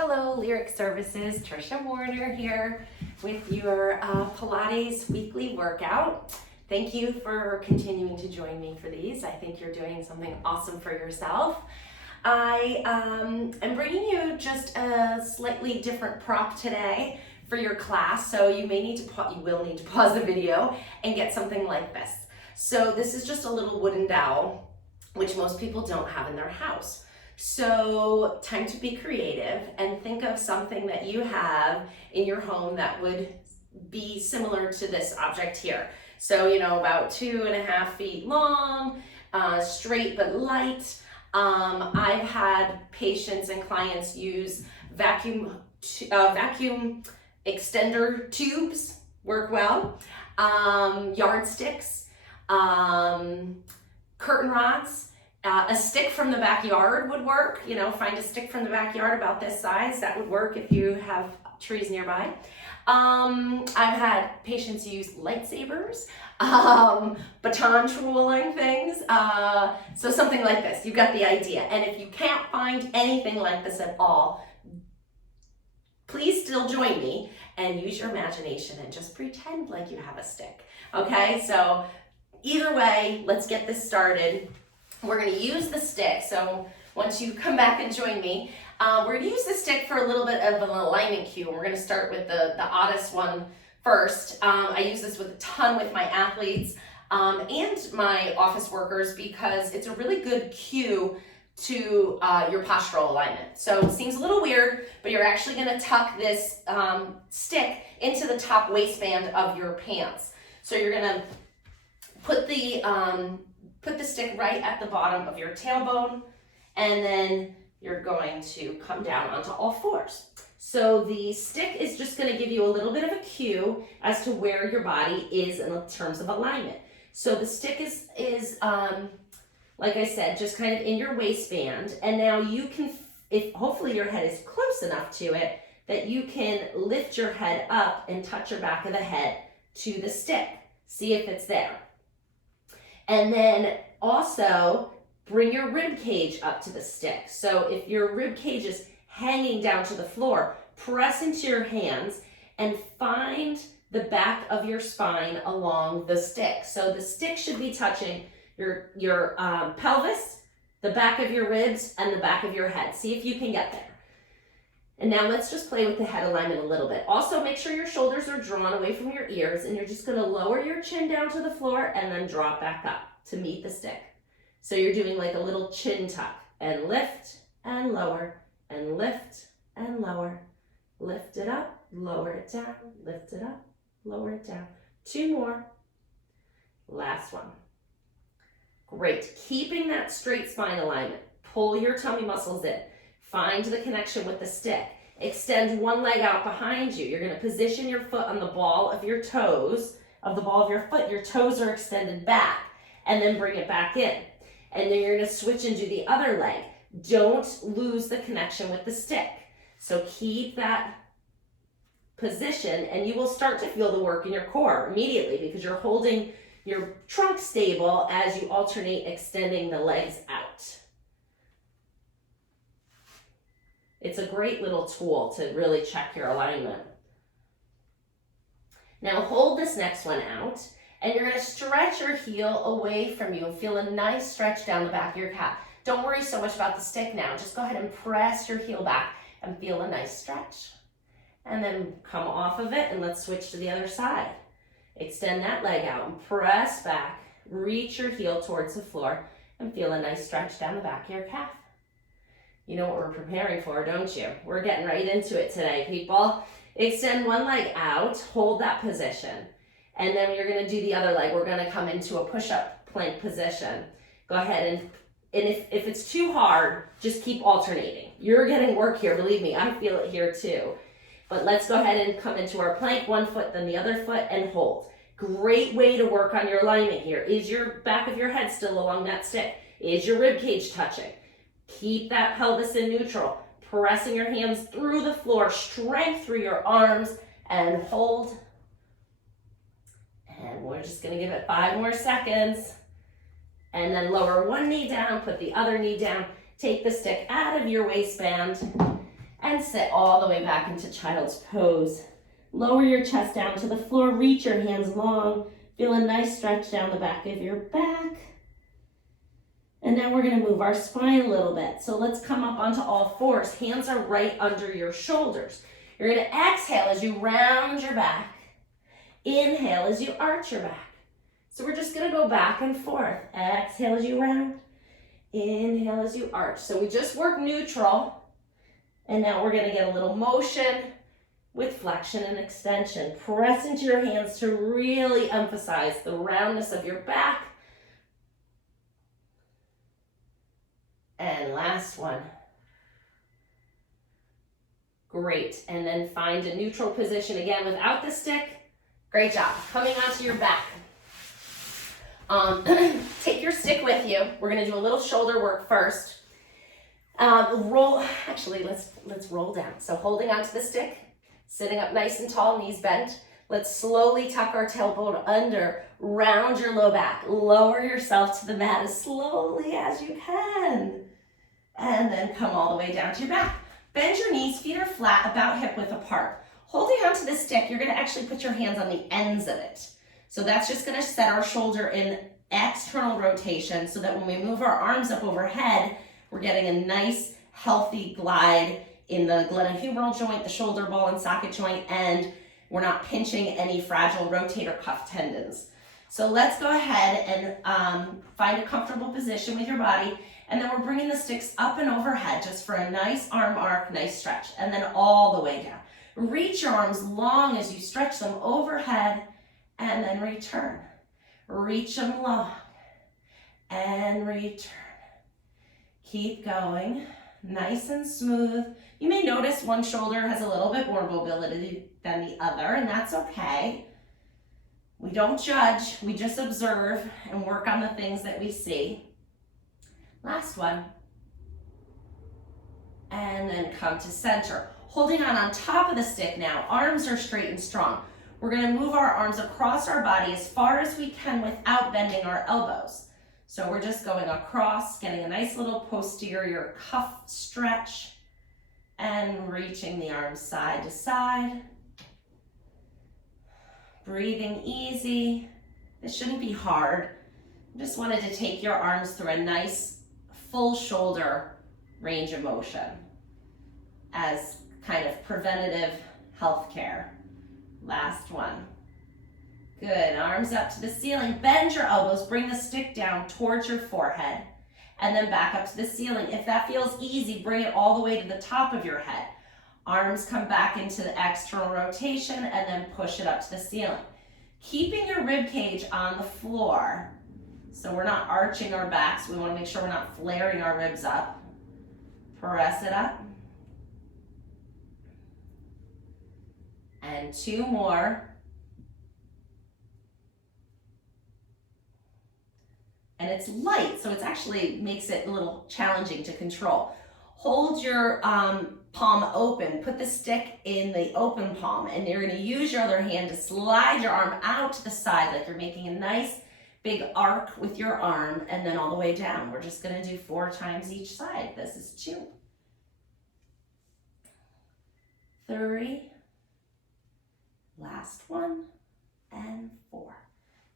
Hello, Lyric Services, Trisha Warner here with your Pilates weekly workout. Thank you for continuing to join me for these. I think you're doing something awesome for yourself. I am bringing you just a slightly different prop today for your class, so you will need to pause the video and get something like this. So this is just a little wooden dowel, which most people don't have in their house. So time to be creative and think of something that you have in your home that would be similar to this object here. So, about 2.5 feet long, straight but light. I've had patients and clients use vacuum extender tubes, work well, yardsticks, curtain rods. A stick from the backyard would work. Find a stick from the backyard about this size. That would work if you have trees nearby. I've had patients use lightsabers, baton twirling things. So something like this. You got the idea. And if you can't find anything like this at all, please still join me and use your imagination and just pretend like you have a stick. Okay, so either way, let's get this started. We're going to use the stick. So once you come back and join me, we're going to use the stick for a little bit of an alignment cue. And we're going to start with the oddest one first. I use this with a ton with my athletes and my office workers because it's a really good cue to your postural alignment. So it seems a little weird, but you're actually going to tuck this stick into the top waistband of your pants. So you're going to put the stick right at the bottom of your tailbone, and then you're going to come down onto all fours. So the stick is just going to give you a little bit of a cue as to where your body is in terms of alignment. So the stick is like I said, just kind of in your waistband, and now you can, if hopefully your head is close enough to it, that you can lift your head up and touch your back of the head to the stick. See if it's there. And then also bring your rib cage up to the stick. So if your rib cage is hanging down to the floor, press into your hands and find the back of your spine along the stick. So the stick should be touching your pelvis, the back of your ribs, and the back of your head. See if you can get there. And now let's just play with the head alignment a little bit. Also, make sure your shoulders are drawn away from your ears, and you're just going to lower your chin down to the floor and then drop back up to meet the stick. So you're doing like a little chin tuck, and lift and lower, and lift and lower. Lift it up, lower it down, lift it up, lower it down. 2 more. Last one. Great. Keeping that straight spine alignment. Pull your tummy muscles in. Find the connection with the stick. Extend one leg out behind you. You're going to position your foot on the ball of your toes, of the ball of your foot. Your toes are extended back, and then bring it back in. And then you're going to switch and do the other leg. Don't lose the connection with the stick. So keep that position, and you will start to feel the work in your core immediately because you're holding your trunk stable as you alternate extending the legs out. It's a great little tool to really check your alignment. Now hold this next one out, and you're going to stretch your heel away from you and feel a nice stretch down the back of your calf. Don't worry so much about the stick now. Just go ahead and press your heel back and feel a nice stretch. And then come off of it, and let's switch to the other side. Extend that leg out and press back. Reach your heel towards the floor and feel a nice stretch down the back of your calf. You know what we're preparing for, don't you? We're getting right into it today, people. Extend one leg out, hold that position. And then you're going to do the other leg. We're going to come into a push-up plank position. Go ahead and if it's too hard, just keep alternating. You're getting work here, believe me, I feel it here too. But let's go ahead and come into our plank, one foot, then the other foot, and hold. Great way to work on your alignment here. Is your back of your head still along that stick? Is your rib cage touching? Keep that pelvis in neutral, pressing your hands through the floor, strength through your arms, and hold. And we're just going to give it 5 more seconds. And then lower one knee down, put the other knee down, take the stick out of your waistband, and sit all the way back into child's pose. Lower your chest down to the floor, reach your hands long, feel a nice stretch down the back of your back. And now we're gonna move our spine a little bit. So let's come up onto all fours. Hands are right under your shoulders. You're gonna exhale as you round your back. Inhale as you arch your back. So we're just gonna go back and forth. Exhale as you round. Inhale as you arch. So we just work neutral. And now we're gonna get a little motion with flexion and extension. Press into your hands to really emphasize the roundness of your back. And last one. Great. And then find a neutral position again without the stick. Great job. Coming onto your back. Take your stick with you. We're going to do a little shoulder work first. Actually, let's roll down. So holding onto the stick, sitting up nice and tall, knees bent. Let's slowly tuck our tailbone under, round your low back, lower yourself to the mat as slowly as you can. And then come all the way down to your back. Bend your knees, feet are flat, about hip width apart. Holding onto the stick, you're gonna actually put your hands on the ends of it. So that's just gonna set our shoulder in external rotation so that when we move our arms up overhead, we're getting a nice, healthy glide in the glenohumeral joint, the shoulder ball and socket joint, and we're not pinching any fragile rotator cuff tendons. So let's go ahead and find a comfortable position with your body. And then we're bringing the sticks up and overhead just for a nice arm arc, nice stretch, and then all the way down. Reach your arms long as you stretch them overhead and then return. Reach them long and return. Keep going, nice and smooth. You may notice one shoulder has a little bit more mobility than the other, and that's okay. We don't judge, we just observe and work on the things that we see. Last one. And then come to center. Holding on top of the stick now. Arms are straight and strong. We're going to move our arms across our body as far as we can without bending our elbows. So we're just going across, getting a nice little posterior cuff stretch and reaching the arms side to side. Breathing easy. This shouldn't be hard. I just wanted to take your arms through a nice full shoulder range of motion as kind of preventative health care. Last one. Good, arms up to the ceiling. Bend your elbows, bring the stick down towards your forehead, and then back up to the ceiling. If that feels easy, bring it all the way to the top of your head. Arms come back into the external rotation, and then push it up to the ceiling. Keeping your rib cage on the floor, so we're not arching our backs. We want to make sure we're not flaring our ribs up. Press it up. And two more. And it's light, so it actually makes it a little challenging to control. Hold your palm open. Put the stick in the open palm, and you're going to use your other hand to slide your arm out to the side like you're making a nice big arc with your arm, and then all the way down. We're just going to do 4 times each side. This is 2, 3, last one, and 4.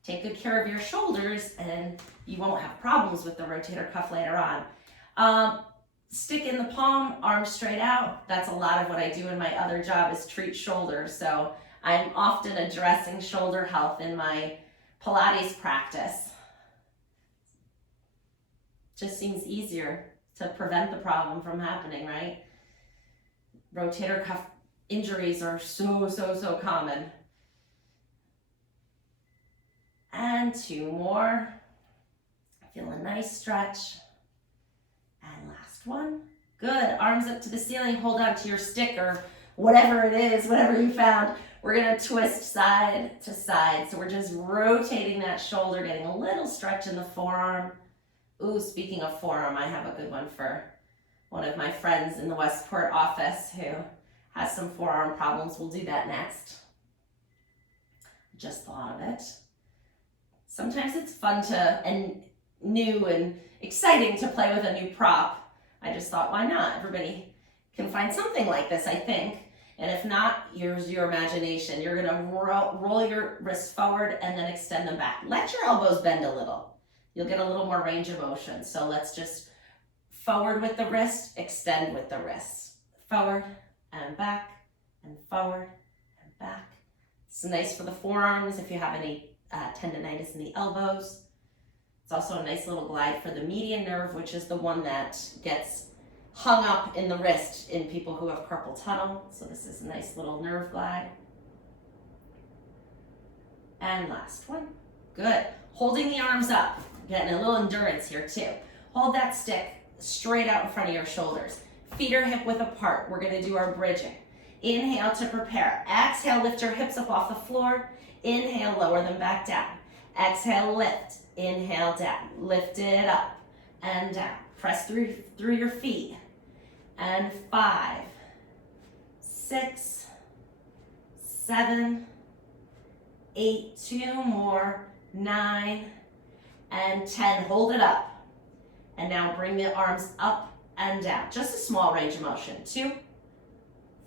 Take good care of your shoulders and you won't have problems with the rotator cuff later on. Stick in the palm, arms straight out. That's a lot of what I do in my other job is treat shoulders. So I'm often addressing shoulder health in my Pilates practice. Just seems easier to prevent the problem from happening, right? Rotator cuff injuries are so common. And 2 more. Feel a nice stretch. And last one. Good. Arms up to the ceiling. Hold on to your stick or whatever it is, whatever you found. We're going to twist side to side. So we're just rotating that shoulder, getting a little stretch in the forearm. Ooh, speaking of forearm, I have a good one for one of my friends in the Westport office who has some forearm problems. We'll do that next. Just thought of it. Sometimes it's fun and new and exciting to play with a new prop. I just thought, why not? Everybody can find something like this, I think. And if not, use your imagination. You're gonna roll your wrists forward and then extend them back. Let your elbows bend a little. You'll get a little more range of motion. So let's just forward with the wrist, extend with the wrists. Forward and back and forward and back. It's nice for the forearms if you have any tendonitis in the elbows. It's also a nice little glide for the median nerve, which is the one that gets hung up in the wrist in people who have carpal tunnel. So this is a nice little nerve glide. And last one. Good. Holding the arms up. Getting a little endurance here too. Hold that stick straight out in front of your shoulders. Feet are hip width apart. We're going to do our bridging. Inhale to prepare. Exhale, lift your hips up off the floor. Inhale, lower them back down. Exhale, lift. Inhale, down. Lift it up and down. Press through your feet. And 5, 6, 7, 8, 2 more, 9, and 10. Hold it up. And now bring the arms up and down. Just a small range of motion. 2,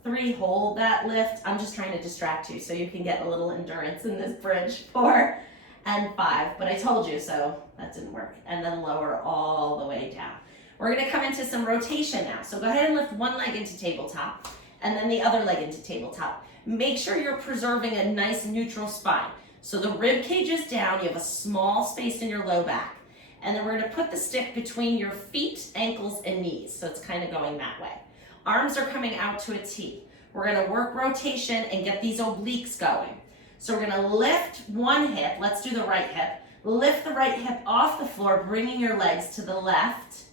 3, hold that lift. I'm just trying to distract you so you can get a little endurance in this bridge. 4 and 5, but I told you so that didn't work. And then lower all the way down. We're gonna come into some rotation now. So go ahead and lift one leg into tabletop and then the other leg into tabletop. Make sure you're preserving a nice neutral spine. So the rib cage is down, you have a small space in your low back. And then we're gonna put the stick between your feet, ankles, and knees. So it's kind of going that way. Arms are coming out to a T. We're gonna work rotation and get these obliques going. So we're gonna lift one hip, let's do the right hip. Lift the right hip off the floor, bringing your legs to the left,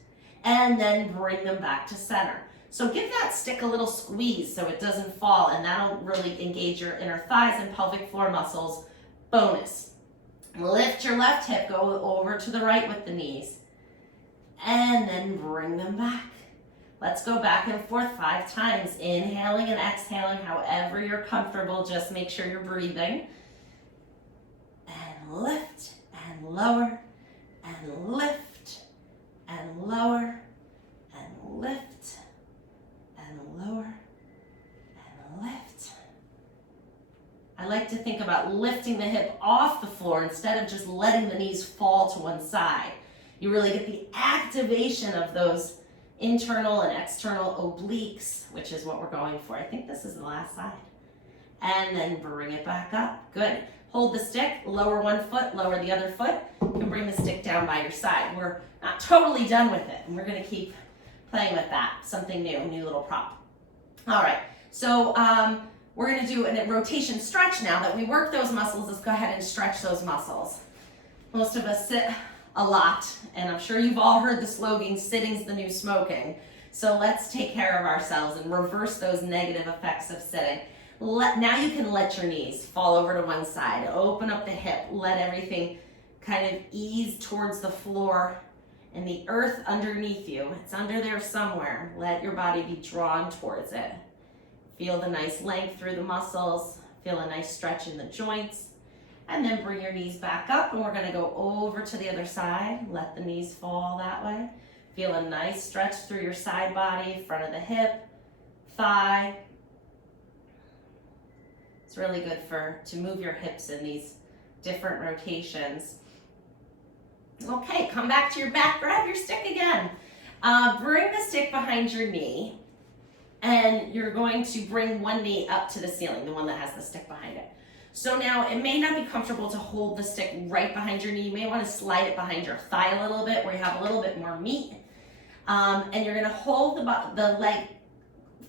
and then bring them back to center. So give that stick a little squeeze so it doesn't fall, and that'll really engage your inner thighs and pelvic floor muscles. Bonus. Lift your left hip, go over to the right with the knees, and then bring them back. Let's go back and forth 5 times, inhaling and exhaling, however you're comfortable. Just make sure you're breathing. And lift, and lower, and lift, and lower, and lift, and lower, and lift. I like to think about lifting the hip off the floor instead of just letting the knees fall to one side. You really get the activation of those internal and external obliques, which is what we're going for. I think this is the last side. And then bring it back up. Good. Hold the stick, lower one foot, lower the other foot. You can bring the stick down by your side. We're not totally done with it, and we're gonna keep playing with that. Something new little prop. All right, so we're gonna do a rotation stretch now that we work those muscles. Let's go ahead and stretch those muscles. Most of us sit a lot, and I'm sure you've all heard the slogan, sitting's the new smoking. So let's take care of ourselves and reverse those negative effects of sitting. Now you can let your knees fall over to one side, open up the hip, let everything kind of ease towards the floor and the earth underneath you. It's under there somewhere. Let your body be drawn towards it. Feel the nice length through the muscles, feel a nice stretch in the joints. And then bring your knees back up, and we're gonna go over to the other side. Let the knees fall that way. Feel a nice stretch through your side body, front of the hip, thigh. It's really good to move your hips in these different rotations. Okay, come back to your back, grab your stick again. Bring the stick behind your knee, and you're going to bring one knee up to the ceiling, the one that has the stick behind it. So now it may not be comfortable to hold the stick right behind your knee. You may want to slide it behind your thigh a little bit where you have a little bit more meat. And you're going to hold the leg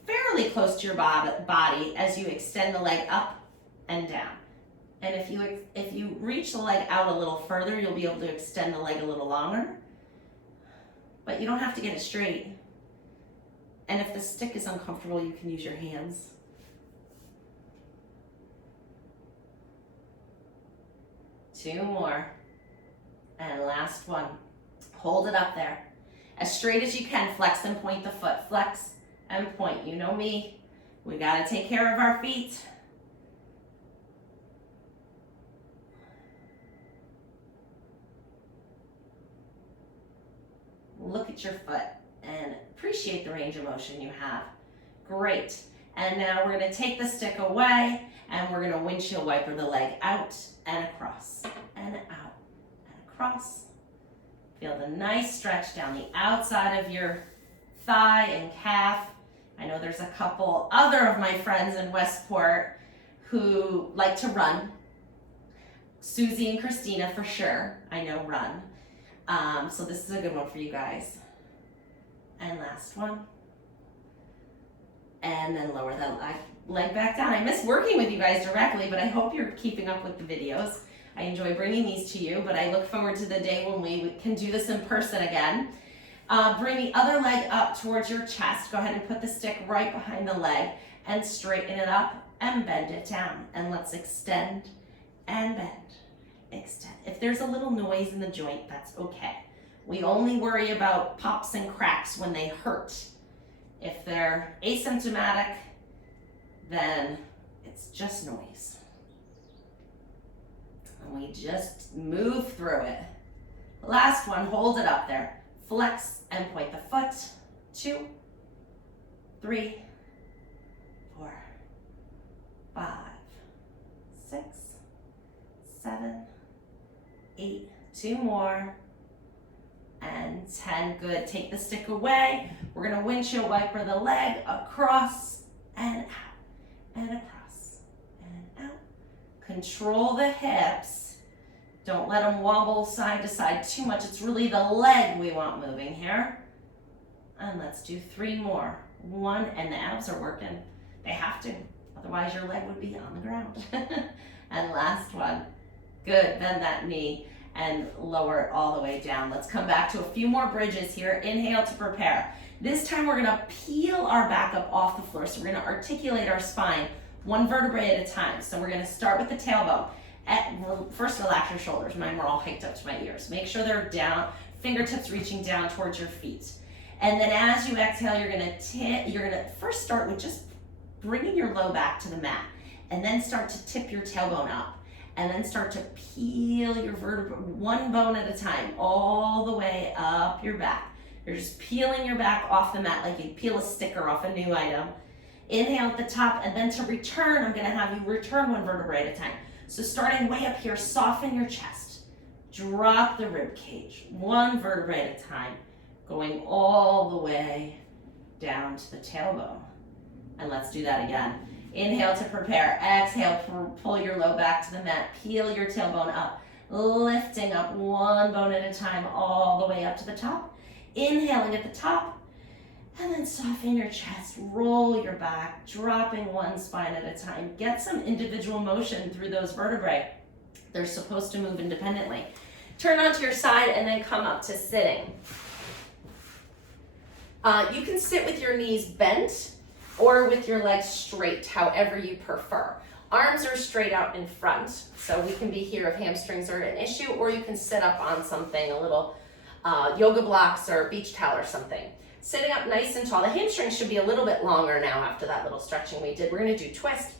fairly close to your body as you extend the leg up and down. And if you reach the leg out a little further, you'll be able to extend the leg a little longer. But you don't have to get it straight. And if the stick is uncomfortable, you can use your hands. Two more. And last one. Hold it up there. As straight as you can, flex and point the foot. Flex and point. You know me. We got to take care of our feet. Look at your foot and appreciate the range of motion you have. Great. And now we're gonna take the stick away and we're gonna windshield wiper the leg out and across and out and across. Feel the nice stretch down the outside of your thigh and calf. I know there's a couple other of my friends in Westport who like to run. Susie and Christina for sure, I know run. So this is a good one for you guys. And last one. And then lower that leg back down. I miss working with you guys directly, but I hope you're keeping up with the videos. I enjoy bringing these to you, but I look forward to the day when we can do this in person again. Bring the other leg up towards your chest. Go ahead and put the stick right behind the leg and straighten it up and bend it down. And let's extend and bend. Extend. If there's a little noise in the joint, that's okay. We only worry about pops and cracks when they hurt. If they're asymptomatic, then it's just noise. And we just move through it. Last one, hold it up there. Flex and point the foot. 2, 3, 4, 5, 6, 7, 8, 2 more, and 10. Good. Take the stick away. We're going to windshield wiper the leg across and out and across and out. Control the hips. Don't let them wobble side to side too much. It's really the leg we want moving here. And let's do 3 more. 1, and the abs are working. They have to. Otherwise your leg would be on the ground. And last one. Good. Bend that knee and lower it all the way down. Let's come back to a few more bridges here. Inhale to prepare. This time we're gonna peel our back up off the floor. So we're gonna articulate our spine 1 vertebrae at a time. So we're gonna start with the tailbone. First, relax your shoulders. Mine were all hiked up to my ears. Make sure they're down, fingertips reaching down towards your feet. And then as you exhale, you're gonna first start with just bringing your low back to the mat, and then start to tip your tailbone up, and then start to peel your vertebrae 1 bone at a time, all the way up your back. You're just peeling your back off the mat like you'd peel a sticker off a new item. Inhale at the top, and then to return, I'm gonna have you return 1 vertebrae at a time. So starting way up here, soften your chest. Drop the rib cage, 1 vertebrae at a time, going all the way down to the tailbone. And let's do that again. Inhale to prepare. Exhale, pull your low back to the mat. Peel your tailbone up, lifting up 1 bone at a time all the way up to the top. Inhaling at the top, and then soften your chest, roll your back, dropping 1 spine at a time. Get some individual motion through those vertebrae. They're supposed to move independently. Turn onto your side and then come up to sitting. You can sit with your knees bent or with your legs straight, however you prefer. Arms are straight out in front, so we can be here if hamstrings are an issue, or you can sit up on something, a little yoga blocks or beach towel or something. Sitting up nice and tall. The hamstrings should be a little bit longer now after that little stretching we did. We're gonna do twist.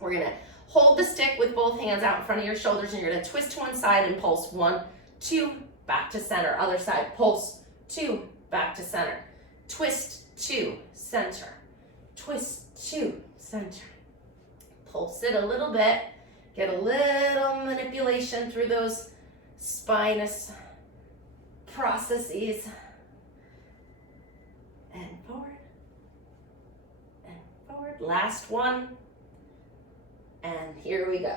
We're gonna hold the stick with both hands out in front of your shoulders, and you're gonna twist to one side and pulse 1, 2, back to center. Other side, pulse 2, back to center. Twist 2, center. Twist 2, center. Pulse it a little bit. Get a little manipulation through those spinous processes. And forward, and forward. Last one. And here we go.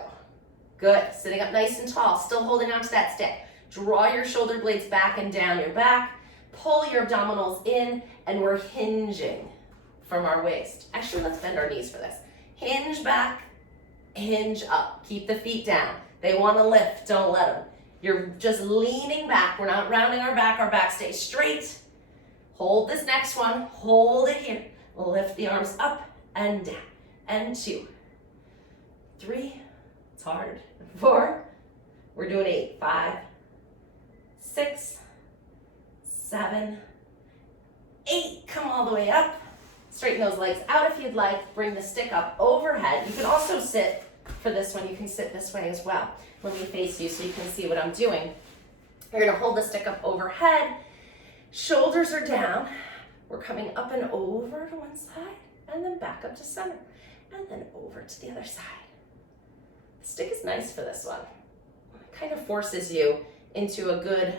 Good. Sitting up nice and tall, still holding on to that stick. Draw your shoulder blades back and down your back. Pull your abdominals in, and we're hinging from our waist. Actually, let's bend our knees for this. Hinge back, hinge up. Keep the feet down. They want to lift, don't let them. You're just leaning back. We're not rounding our back stays straight. Hold this next one, hold it here. Lift the arms up and down. And 2, 3, it's hard. 4, we're doing 8, 5, 6, 7, 8. Come all the way up. Straighten those legs out if you'd like. Bring the stick up overhead. You can also sit for this one. You can sit this way as well. Let me face you so you can see what I'm doing. You're gonna hold the stick up overhead. Shoulders are down. We're coming up and over to one side and then back up to center, and then over to the other side. The stick is nice for this one. It kind of forces you into a good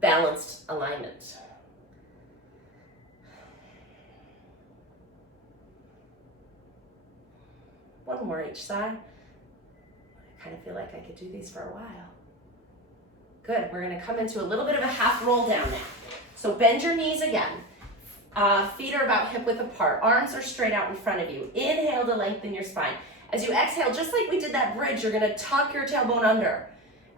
balanced alignment. One more each side. I kind of feel like I could do these for a while. Good, we're gonna come into a little bit of a half roll down now. So bend your knees again. Feet are about hip width apart. Arms are straight out in front of you. Inhale to lengthen your spine. As you exhale, just like we did that bridge, you're gonna tuck your tailbone under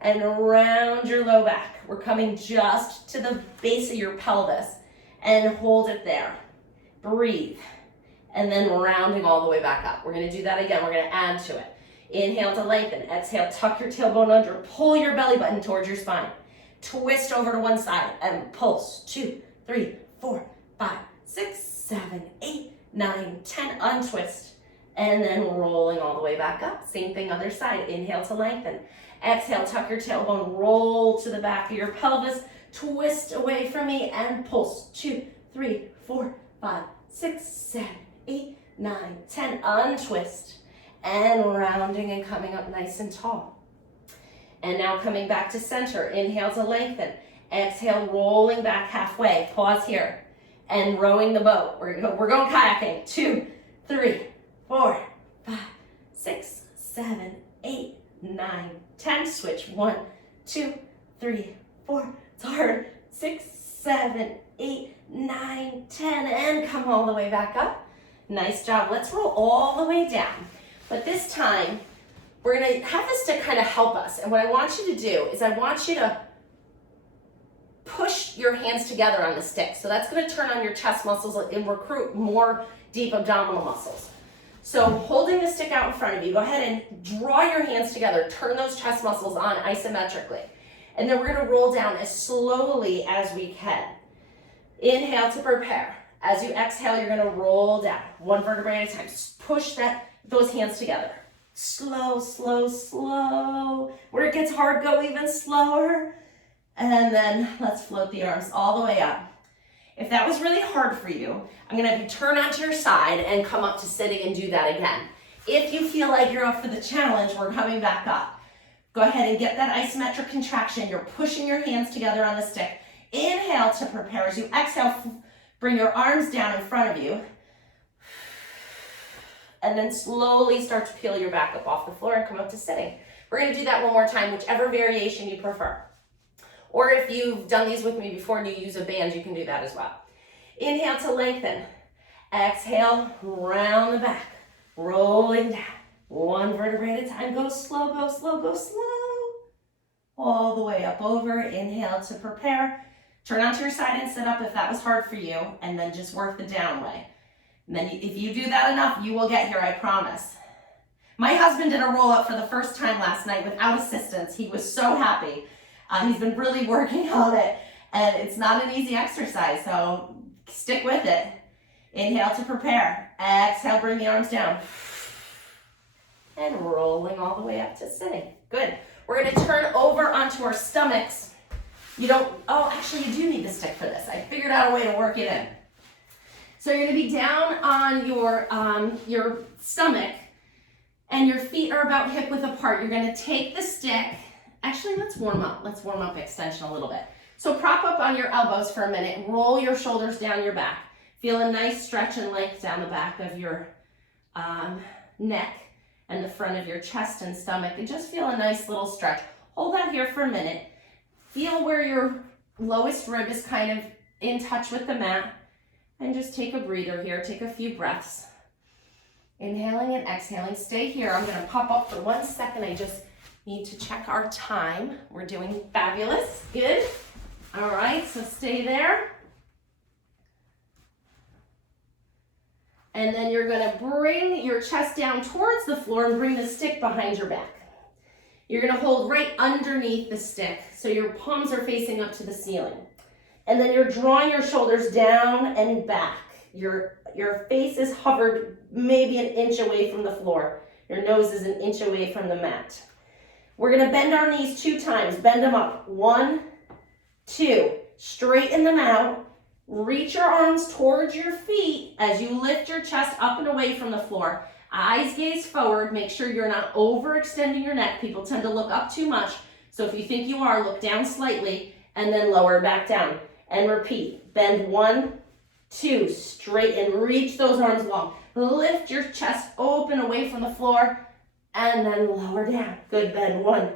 and round your low back. We're coming just to the base of your pelvis and hold it there. Breathe. And then rounding all the way back up. We're gonna do that again. We're gonna add to it. Inhale to lengthen. Exhale, tuck your tailbone under. Pull your belly button towards your spine. Twist over to one side and pulse. 2, 3, 4, 5, 6, 7, 8, 9, 10. Untwist. And then rolling all the way back up. Same thing other side. Inhale to lengthen. Exhale, tuck your tailbone. Roll to the back of your pelvis. Twist away from me and pulse. 2, 3, 4, 5, 6, 7, 8, 9, 10. Untwist. And rounding and coming up nice and tall. And now coming back to center. Inhale to lengthen. Exhale, rolling back halfway. Pause here. And rowing the boat. We're going kayaking. 2, 3, 4, 5, 6, 7, 8, 9, 10. Switch. 1, 2, 3, 4. It's hard. 6, 7, 8, 9, 10. And come all the way back up. Nice job. Let's roll all the way down. But this time, we're gonna have this stick kind of help us. And what I want you to do is I want you to push your hands together on the stick. So that's gonna turn on your chest muscles and recruit more deep abdominal muscles. So holding the stick out in front of you, go ahead and draw your hands together. Turn those chest muscles on isometrically. And then we're gonna roll down as slowly as we can. Inhale to prepare. As you exhale, you're gonna roll down. One vertebrae at a time. Just push those hands together. Slow, slow, slow. Where it gets hard, go even slower. And then let's float the arms all the way up. If that was really hard for you, I'm gonna have you turn onto your side and come up to sitting and do that again. If you feel like you're up for the challenge, we're coming back up. Go ahead and get that isometric contraction. You're pushing your hands together on the stick. Inhale to prepare. As you exhale, bring your arms down in front of you. And then slowly start to peel your back up off the floor and come up to sitting. We're gonna do that one more time, whichever variation you prefer. Or if you've done these with me before and you use a band, you can do that as well. Inhale to lengthen. Exhale, round the back, rolling down. One vertebrae at a time. Go slow, go slow, go slow. All the way up over. Inhale to prepare. Turn onto your side and sit up if that was hard for you, and then just work the down way. And then if you do that enough, you will get here, I promise. My husband did a roll up for the first time last night without assistance. He was so happy. He's been really working on it, and it's not an easy exercise, so stick with it. Inhale to prepare. Exhale, bring the arms down. And rolling all the way up to sitting. Good. We're gonna turn over onto our stomachs. Actually you do need the stick for this. I figured out a way to work it in. So you're gonna be down on your stomach, and your feet are about hip width apart. You're gonna take the stick. Actually, let's warm up. Let's warm up extension a little bit. So prop up on your elbows for a minute. Roll your shoulders down your back. Feel a nice stretch and length down the back of your neck and the front of your chest and stomach. And just feel a nice little stretch. Hold that here for a minute. Feel where your lowest rib is kind of in touch with the mat. And just take a breather here. Take a few breaths. Inhaling and exhaling. Stay here. I'm going to pop up for 1 second. I just need to check our time. We're doing fabulous. Good. All right, so stay there. And then you're gonna bring your chest down towards the floor and bring the stick behind your back. You're gonna hold right underneath the stick, so your palms are facing up to the ceiling. And then you're drawing your shoulders down and back. Your face is hovered maybe an inch away from the floor. Your nose is an inch away from the mat. We're gonna bend our knees 2 times. Bend them up. 1, 2. Straighten them out Reach your arms towards your feet as you lift your chest up and away from the floor. Eyes gaze forward. Make sure you're not overextending your neck. People tend to look up too much. So if you think you are, look down slightly and then lower back down. And repeat. Bend 1, 2, straighten, reach those arms long. Lift your chest open away from the floor and then lower down. Good, bend 1,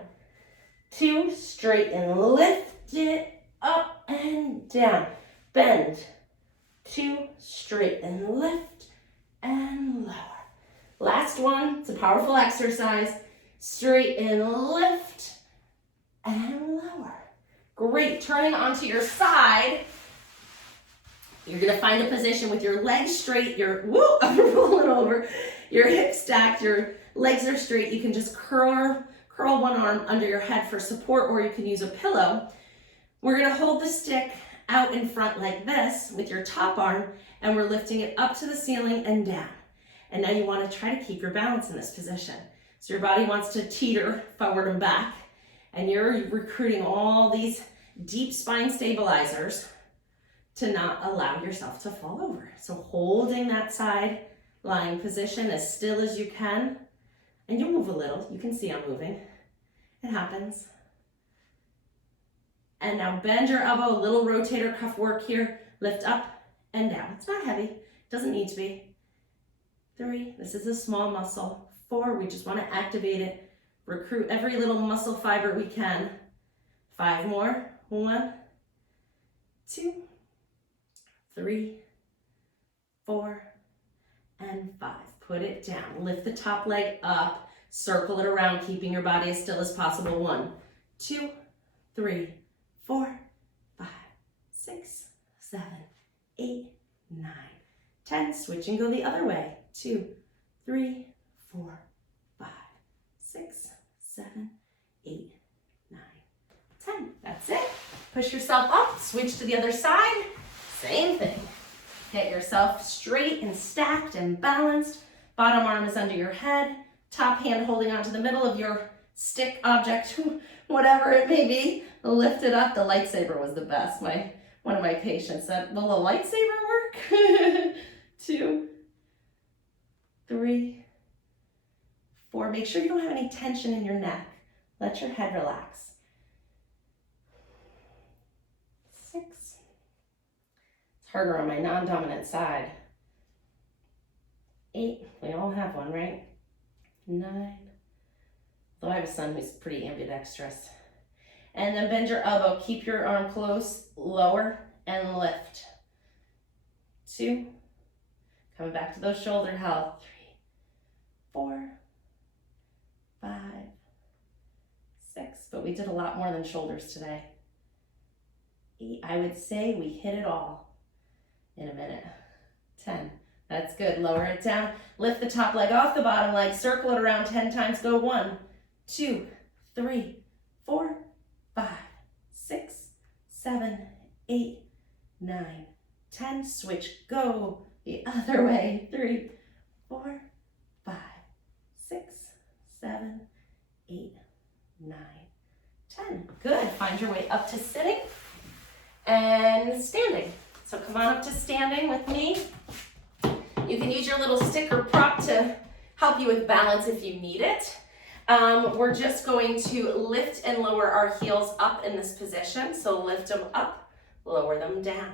2, straighten, lift it up and down. Bend, 2, straighten, lift and lower. Last one, it's a powerful exercise. Straighten, lift and lower. Great, turning onto your side. You're gonna find a position with your legs straight, you're rolling over, your hips stacked, your legs are straight. You can just curl one arm under your head for support, or you can use a pillow. We're gonna hold the stick out in front like this with your top arm, and we're lifting it up to the ceiling and down. And now you wanna try to keep your balance in this position. So your body wants to teeter forward and back, and you're recruiting all these deep spine stabilizers to not allow yourself to fall over. So holding that side lying position as still as you can, and you'll move a little. You can see I'm moving. It happens. And now bend your elbow, a little rotator cuff work here. Lift up and down. It's not heavy, doesn't need to be. 3, this is a small muscle. 4, we just want to activate it. Recruit every little muscle fiber we can. 5 more. 1, 2, 3, 4, and 5. Put it down. Lift the top leg up. Circle it around, keeping your body as still as possible. 1, 2, 3, 4, 5, 6, 7, 8, 9, 10. Switch and go the other way. 2, 3, 4, 5, 6, 7, 8, 9, 10. That's it. Push yourself up. Switch to the other side. Same thing. Get yourself straight and stacked and balanced. Bottom arm is under your head. Top hand holding onto the middle of your stick object, whatever it may be. Lift it up. The lightsaber was the best. One of my patients said, will a lightsaber work? 2, 3, 4. Make sure you don't have any tension in your neck. Let your head relax. 6. It's harder on my non-dominant side. 8. We all have one, right? 9. Though I have a son who's pretty ambidextrous. And then bend your elbow. Keep your arm close, lower, and lift. 2. Coming back to those shoulder held. 3, 4, 5, 6. But we did a lot more than shoulders today. 8. I would say we hit it all in a minute. 10. That's good. Lower it down. Lift the top leg off the bottom leg. Circle it around 10 times. Go 1, 2, 3, 4, 5, 6, 7, 8, 9, 10. Switch. Go the other way. 3, 4, 5, 6, 7, 8, 9, 10. Good. Find your way up to sitting and standing. So come on up to standing with me. You can use your little stick or prop to help you with balance if you need it. We're just going to lift and lower our heels up in this position. So lift them up, lower them down.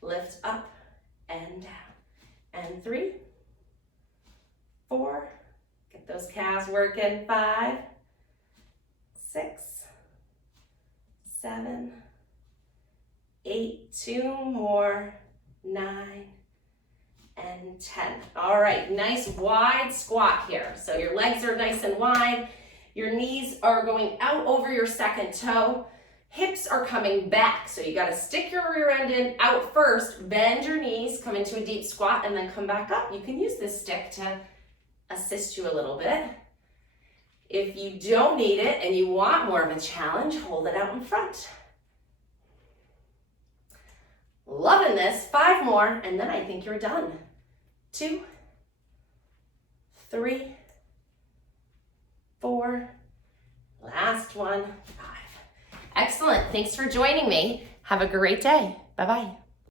Lift up and down. And 3, 4, get those calves working. 5, 6, 7, 8, 2 more, 9, and 10. All right, nice wide squat here. So your legs are nice and wide. Your knees are going out over your second toe. Hips are coming back. So you got to stick your rear end in out first, bend your knees, come into a deep squat, and then come back up. You can use this stick to assist you a little bit. If you don't need it and you want more of a challenge, hold it out in front. Loving this. 5 more, and then I think you're done. 2, 3, 4, last one, 5. Excellent. Thanks for joining me. Have a great day. Bye-bye.